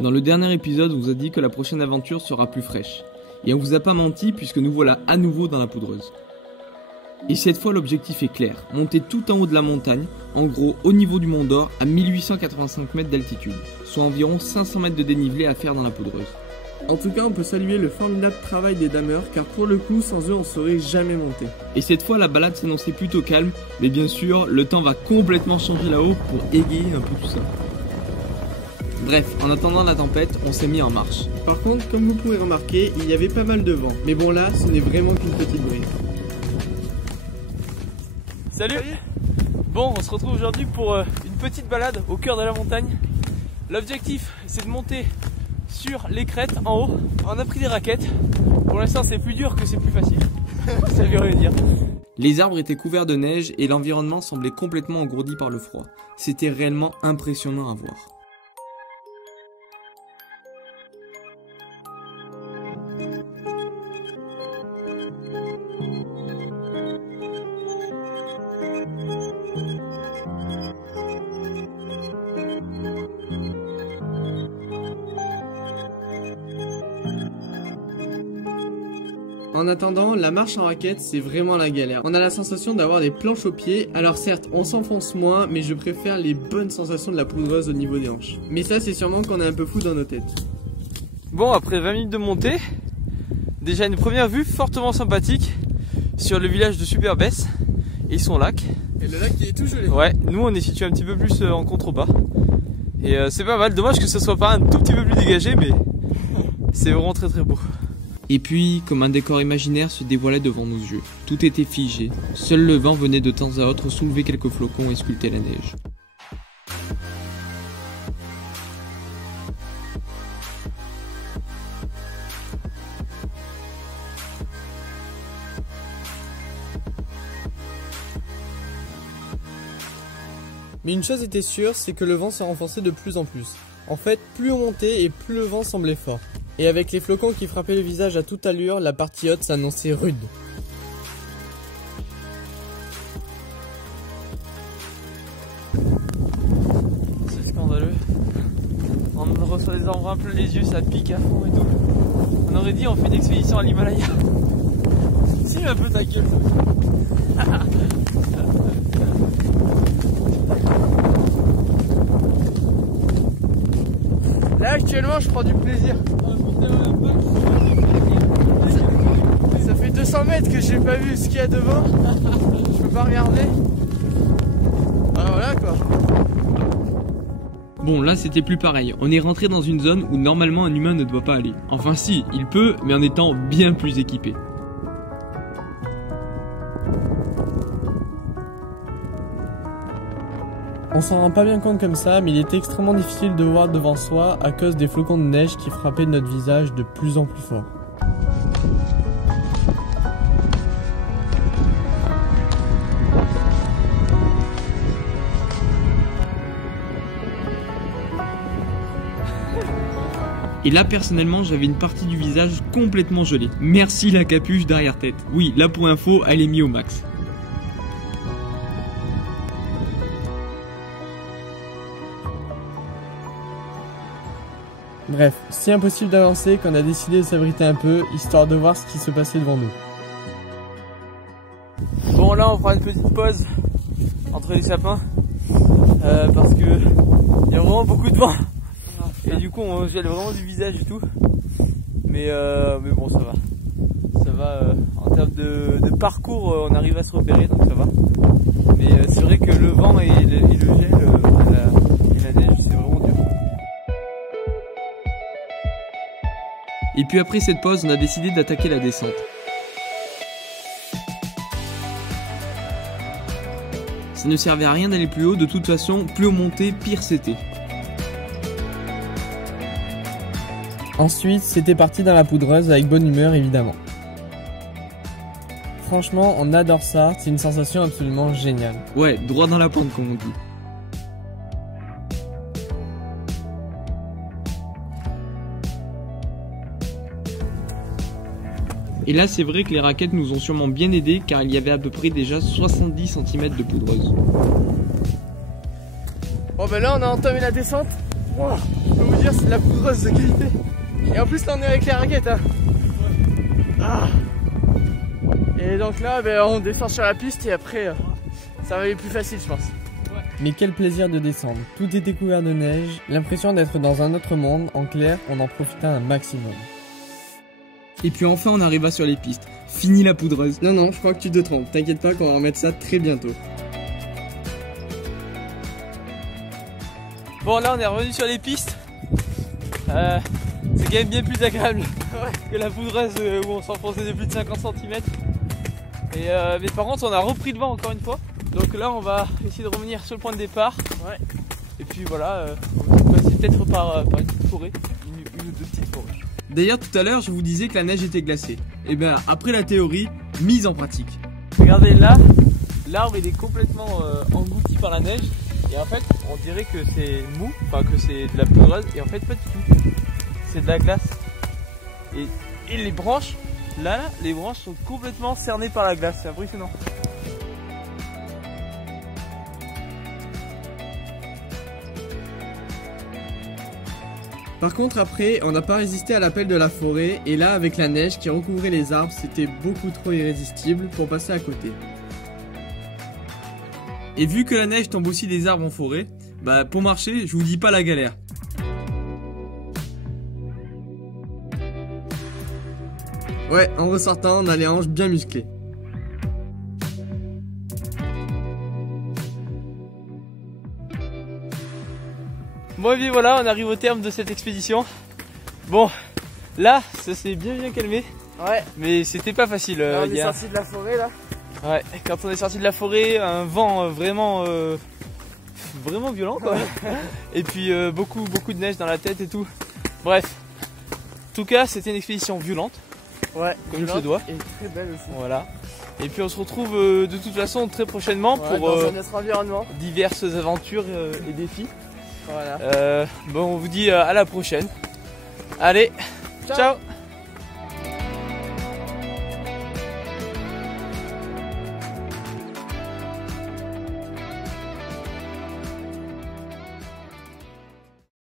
Dans le dernier épisode, on vous a dit que la prochaine aventure sera plus fraîche. Et on vous a pas menti puisque nous voilà à nouveau dans la poudreuse. Et cette fois l'objectif est clair, monter tout en haut de la montagne, en gros au niveau du Mont d'Or à 1885 mètres d'altitude, soit environ 500 mètres de dénivelé à faire dans la poudreuse. En tout cas, on peut saluer le formidable travail des dameurs, car pour le coup, sans eux, on serait jamais monté. Et cette fois, la balade s'annonçait plutôt calme, mais bien sûr, le temps va complètement changer là-haut pour égayer un peu tout ça. Bref, en attendant la tempête, on s'est mis en marche. Par contre, comme vous pouvez remarquer, il y avait pas mal de vent. Mais bon là, ce n'est vraiment qu'une petite brise. Salut. Bon, on se retrouve aujourd'hui pour une petite balade au cœur de la montagne. L'objectif, c'est de monter sur les crêtes en haut. On a pris des raquettes. Pour l'instant, c'est plus dur que c'est plus facile. Ça veut rien dire. Les arbres étaient couverts de neige et l'environnement semblait complètement engourdi par le froid. C'était réellement impressionnant à voir. En attendant, la marche en raquette, c'est vraiment la galère. On a la sensation d'avoir des planches aux pieds. Alors certes, on s'enfonce moins, mais je préfère les bonnes sensations de la poudreuse au niveau des hanches. Mais ça, c'est sûrement qu'on est un peu fou dans nos têtes. Bon, après 20 minutes de montée, déjà une première vue fortement sympathique sur le village de Superbès et son lac. Et le lac qui est tout joli. Ouais, nous on est situé un petit peu plus en contrebas. Et c'est pas mal, dommage que ce soit pas un tout petit peu plus dégagé, mais c'est vraiment très très beau. Et puis, comme un décor imaginaire se dévoilait devant nos yeux. Tout était figé. Seul le vent venait de temps à autre soulever quelques flocons et sculpter la neige. Mais une chose était sûre, c'est que le vent se renforçait de plus en plus. En fait, plus on montait et plus le vent semblait fort. Et avec les flocons qui frappaient le visage à toute allure, la partie haute s'annonçait rude. C'est scandaleux. On reçoit des arbres un peu les yeux, ça pique à fond et tout. On aurait dit on fait une expédition à l'Himalaya. Si un peu ta gueule. Là actuellement je prends du plaisir. Ça fait 200 mètres que j'ai pas vu ce qu'il y a devant. Je peux pas regarder. Ah voilà quoi. Bon, là c'était plus pareil. On est rentré dans une zone où normalement un humain ne doit pas aller. Enfin si, il peut, mais en étant bien plus équipé. On s'en rend pas bien compte comme ça, mais il est extrêmement difficile de voir devant soi à cause des flocons de neige qui frappaient notre visage de plus en plus fort. Et là personnellement j'avais une partie du visage complètement gelée. Merci la capuche derrière tête. Oui, là pour info, elle est mise au max. Bref, si impossible d'avancer qu'on a décidé de s'abriter un peu, histoire de voir ce qui se passait devant nous. Bon là on fera une petite pause entre les sapins parce que il y a vraiment beaucoup de vent et du coup on gèle vraiment du visage et tout. Mais bon ça va en termes de parcours on arrive à se repérer donc ça va. Mais c'est vrai que le vent et le gel et la neige c'est vraiment dur. Et puis après cette pause, on a décidé d'attaquer la descente. Ça ne servait à rien d'aller plus haut, de toute façon, plus on montait, pire c'était. Ensuite, c'était parti dans la poudreuse avec bonne humeur évidemment. Franchement, on adore ça, c'est une sensation absolument géniale. Ouais, droit dans la pente comme on dit. Et là c'est vrai que les raquettes nous ont sûrement bien aidés car il y avait à peu près déjà 70 cm de poudreuse. Bon bah là on a entamé la descente. Wow, je peux vous dire c'est de la poudreuse de qualité. Et en plus là on est avec les raquettes hein. Ah. Et donc là on descend sur la piste et après ça va aller plus facile je pense. Mais quel plaisir de descendre. Tout était couvert de neige, l'impression d'être dans un autre monde. En clair, on en profita un maximum. Et puis enfin on arriva sur les pistes. Fini la poudreuse. Non, je crois que tu te trompes. T'inquiète pas qu'on va remettre ça très bientôt. Bon là on est revenu sur les pistes. C'est quand même bien plus agréable que la poudreuse où on s'enfonçait de plus de 50 cm. Mais par contre on a repris le vent encore une fois. Donc là on va essayer de revenir sur le point de départ. Ouais. Et puis voilà, on va passer peut-être par une petite forêt, une ou deux petites forêts. D'ailleurs tout à l'heure je vous disais que la neige était glacée. Et bien après la théorie, mise en pratique. Regardez là, l'arbre il est complètement englouti par la neige. Et en fait on dirait que c'est mou, enfin que c'est de la poudreuse. Et en fait pas du tout, c'est de la glace. Et les branches, là les branches sont complètement cernées par la glace, c'est impressionnant. Par contre après, on n'a pas résisté à l'appel de la forêt et là avec la neige qui recouvrait les arbres, c'était beaucoup trop irrésistible pour passer à côté. Et vu que la neige tombe aussi des arbres en forêt, bah pour marcher, je vous dis pas la galère. Ouais, en ressortant, on a les hanches bien musclées. Bon et bien voilà, on arrive au terme de cette expédition. Bon, là, ça s'est bien calmé. Ouais. Mais c'était pas facile. Là, on est sorti de la forêt là. Ouais, quand on est sorti de la forêt, un vent vraiment violent quoi. Et puis beaucoup de neige dans la tête et tout. Bref, en tout cas, c'était une expédition violente. Ouais, comme il se doit. Et très belle aussi. Voilà. Et puis on se retrouve de toute façon très prochainement pour dans un autre environnement, diverses aventures et défis. Voilà. Bon, on vous dit à la prochaine. Allez, ciao.